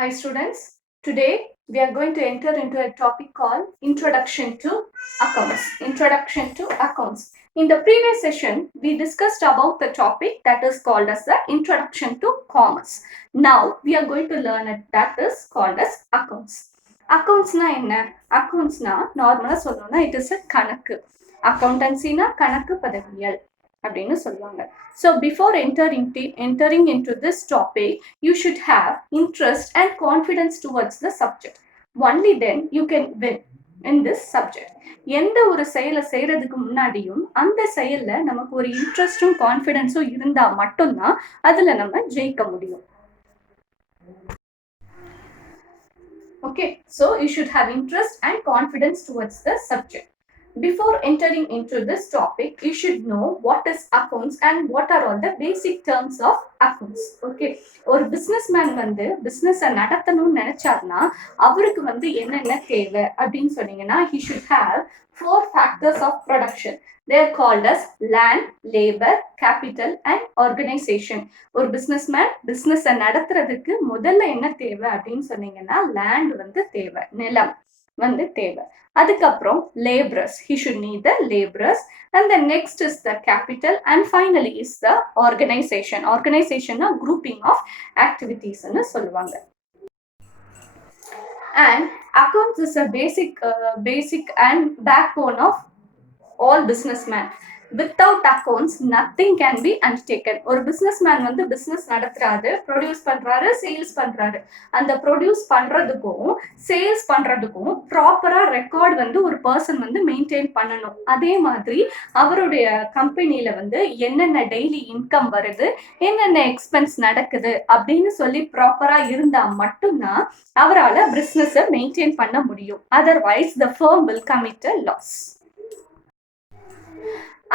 Hi students, today we are going to enter into a topic called Introduction to Accounts. Introduction to Accounts. In the previous session, we discussed about the topic that is called as the Introduction to Commerce. Now we are going to learn it that is called as Accounts. Accountsனா என்ன? Accountsனா நார்மலா சொல்லணும்னா it is a கணக்கு. Accountancyனா கணக்கு பதவியல் அப்படின்னு சொல்லுவாங்க. So before entering into this topic, you should have interest and confidence towards the subject. Only then you can win in this subject. எந்த ஒரு செயலை செய்யறதுக்கு முன்னாடியும் அந்த செயல்ல நமக்கு ஒரு இன்ட்ரெஸ்டும் கான்ஃபிடென்ஸும் இருந்தா மட்டும்தான் அதுல நம்ம ஜெயிக்க முடியும். Okay, so you should have interest and confidence towards the subject. Before entering into this topic, you should know what is accounts and what are all the basic terms of accounts. Okay, ஒரு பிசினஸ்மேன் வந்து பிசினஸ் நடத்தணும்னு நினைச்சாருன்னா அவருக்கு வந்து என்னென்ன தேவை அப்படின்னு சொன்னீங்கன்னா he should have 4 factors of production. They are called as land, labor, capital and organization. ஒரு பிசினஸ்மேன் பிசினஸ் நடத்துறதுக்கு முதல்ல என்ன தேவை அப்படின்னு சொன்னீங்கன்னா லேண்ட் வந்து தேவை, நிலம் வந்து தேவை. அதுக்கப்புறம் laborers, he should need the laborers, and the next is the capital, and finally is the organization. Organization a grouping of activities ன்னு சொல்லுவாங்க. And accounts is a basic and backbone of all businessmen. Without accounts nothing can be undertaken. ஒரு பிசினஸ்மேன் வந்து பிசினஸ் நடத்துறாரு, ப்ரொடியூஸ் பண்றாரு, சேல்ஸ் பண்றாரு. அந்த ப்ரொடியூஸ் பண்றதுக்கும் சேல்ஸ் பண்றதுக்கும் ப்ராப்பரா ரெக்கார்ட் வந்து ஒரு பர்சன் வந்து மெயின்டைன் பண்ணணும். அதே மாதிரி அவருடைய கம்பெனில வந்து என்னென்ன டெய்லி இன்கம் வருது, என்னென்ன எக்ஸ்பென்ஸ் நடக்குது அப்படின்னு சொல்லி ப்ராப்பரா இருந்தா மட்டும்தான் அவரால் பிசினஸை மெயின்டைன் பண்ண முடியும். Otherwise the firm will commit a loss.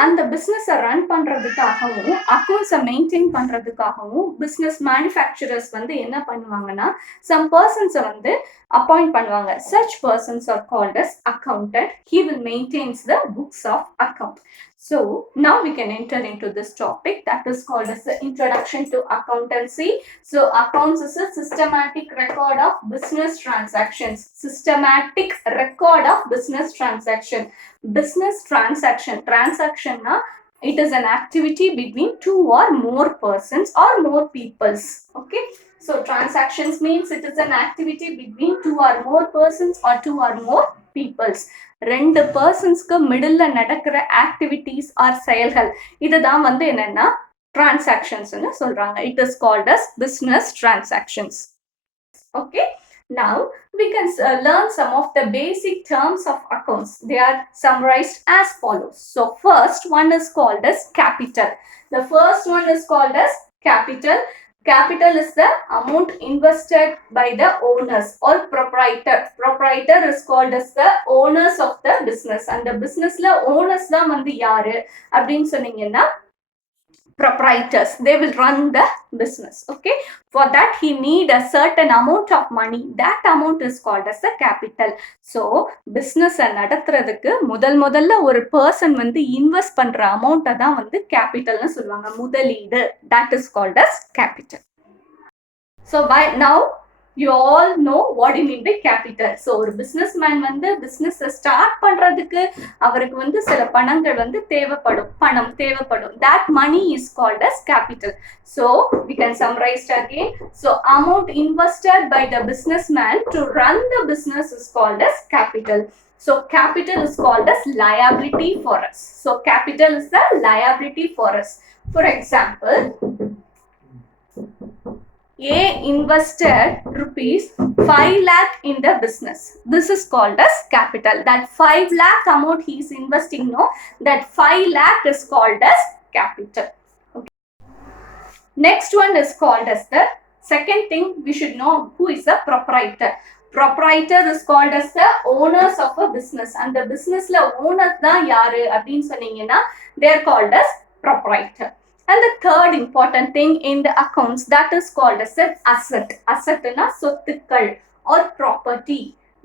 அந்த பிஸ்னஸை ரன் பண்ணுறதுக்காகவும் அக்கௌண்ட்ஸை மெயின்டைன் பண்ணுறதுக்காகவும் பிஸ்னஸ் மேனுஃபேக்சரர்ஸ் வந்து என்ன பண்ணுவாங்கன்னா சம் பர்சன்ஸை வந்து அப்பாயிண்ட் பண்ணுவாங்க. Such persons are called as accountant. He will maintains the books of account. So now we can enter into this topic that is called as the Introduction to Accountancy. So accounts is a systematic record of business transactions. Systematic record of business transaction. Business transaction na it is an activity between two or more persons or more peoples. Okay, so transactions means it is an activity between two or more persons or two or more peoples. ரெண்டு பர்சன்ஸ்க்கு மிடில்ல நடக்கிற activities R செயல்கள் இதுதான் வந்து என்னன்னா டிரான்சாக்ஷன்ஸ்னு சொல்றாங்க. It is called as business transactions. Okay, now we can learn some of the basic terms of accounts. They are summarized as follows. So first one is called as capital. The first one is called as capital. Capital is the amount invested by the owners or proprietor. Proprietor is called as the owners of the business. And the businessல owners தான் வந்து யாரு அப்படின்னு சொன்னீங்கன்னா proprietors. They will run the business. Okay, for that he need a certain amount of money. That amount is called as the capital. So business நடத்துறதுக்கு முதல்ல ஒரு பர்சன் வந்து இன்வெஸ்ட் பண்ற அமௌண்ட்டை தான் வந்து கேபிட்டல்னு சொல்லுவாங்க, முதலீடு. That is called as capital. So by now you all know what you mean by capital. So ஒரு பிசினஸ்மேன் வந்து பிசினஸ் ஸ்டார்ட் பண்றதுக்கு அவருக்கு வந்து சில பணங்கள் வந்து பணம் தேவைப்படும். That money is called as capital. So we can summarize it again. So amount invested by the businessman to run the business is called as capital. So capital is called as liability for us. So capital is the liability for us. For example, A invested rupees 5 lakh in the business. This is called as capital. That 5 lakh amount he is investing, no, that 5 lakh is called as capital. Okay. Next one is called as the second thing we should know, who is the proprietor. Proprietor is called as the owners of a business. And the businessல owners தான் யாரு அப்படின்னு சொன்னீங்கன்னா they are called as proprietor. And the third important thing in the accounts, that is called as an asset. Asset na சொத்துக்கள் or property.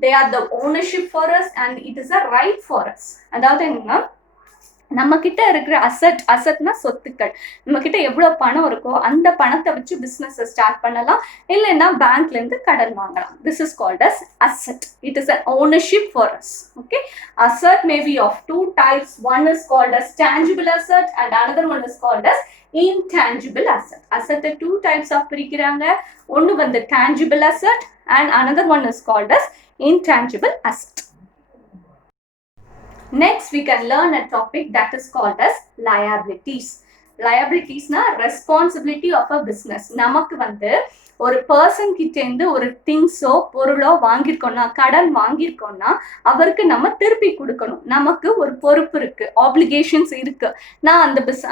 They are the ownership for us and it is a right for us. அதாவது என்னன்னா நம்ம கிட்ட இருக்கிற அசட்னா சொத்துக்கள். நம்ம கிட்ட எவ்வளவு பணம் இருக்கோ அந்த பணத்தை வச்சு பிசினஸ் ஸ்டார்ட் பண்ணலாம். இல்லைன்னா பேங்க்ல இருந்து கடன் வாங்கலாம். This is called as asset. It is an ownership for us. Okay, asset may be of two types. One is called as tangible asset and another one is called as intangible asset. Asset two types of பிரிக்கிறாங்க. ஒன்னு வந்து tangible asset and another one is called as intangible asset. Next, we can learn a topic that is called as liabilities. Liabilities na responsibility of a business. நமக்கு வந்து ஒரு பர்சன் கிட்ட இருந்து ஒரு திங்ஸோ பொருளோ வாங்கியிருக்கோம்னா, கடன் வாங்கியிருக்கோம்னா அவருக்கு நம்ம திருப்பி கொடுக்கணும். நமக்கு ஒரு பொறுப்பு இருக்கு, ஆப்ளிகேஷன்ஸ் இருக்கு. நான்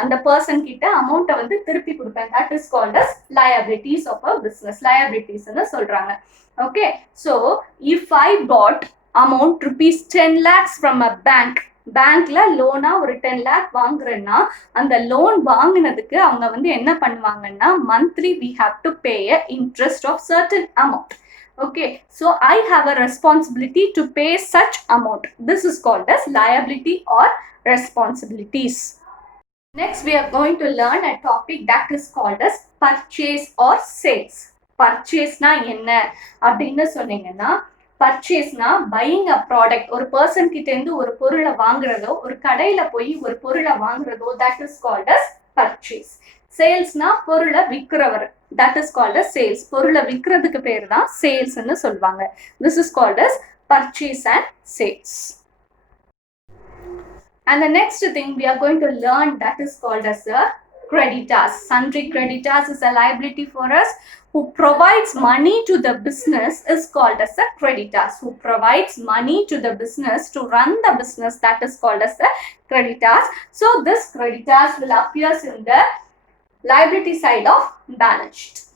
அந்த பர்சன் கிட்ட அமௌண்ட்டை வந்து திருப்பி கொடுப்பேன். That is called as liabilities of a business. liabilities சொல்றாங்க. Okay, so if I bought amount rupees 10 lakhs from a bank, பேங்க்ல லோனா ஒரு 10 lakh வாங்குறேன்னா அந்த லோன் வாங்கினதுக்கு அவங்க வந்து என்ன பண்ணுவாங்கன்னா monthly we have to pay a interest of certain amount. Okay, so I have a responsibility to pay such amount. This is called as liability or responsibilities. Next, we are going to learn a topic that is called as purchase or sales. பர்ச்சேஸ்னா என்ன அப்படின்னு சொன்னீங்கன்னா, பர்ச்சேஸ்னா buying a product. ஒரு பர்சன் கிட்ட இருந்து ஒரு பொருளை வாங்குறதோ, ஒரு கடையில போய் ஒரு பொருளை வாங்குறதோ, that is called as purchase. சேல்ஸ்னா பொருளை விற்கிறவர், that is called as sales. பொருளை விற்கிறதுக்கு பேர் தான் சேல்ஸ்ன்னு சொல்லுவாங்க. This is called as purchase and sales. And the next thing we are going to learn that is called as a creditors. Sundry creditors is a liability for us. Who provides money to the business is called as a creditors. Who provides money to the business to run the business, that is called as a creditors. So this creditors will appear in the liability side of balance sheet.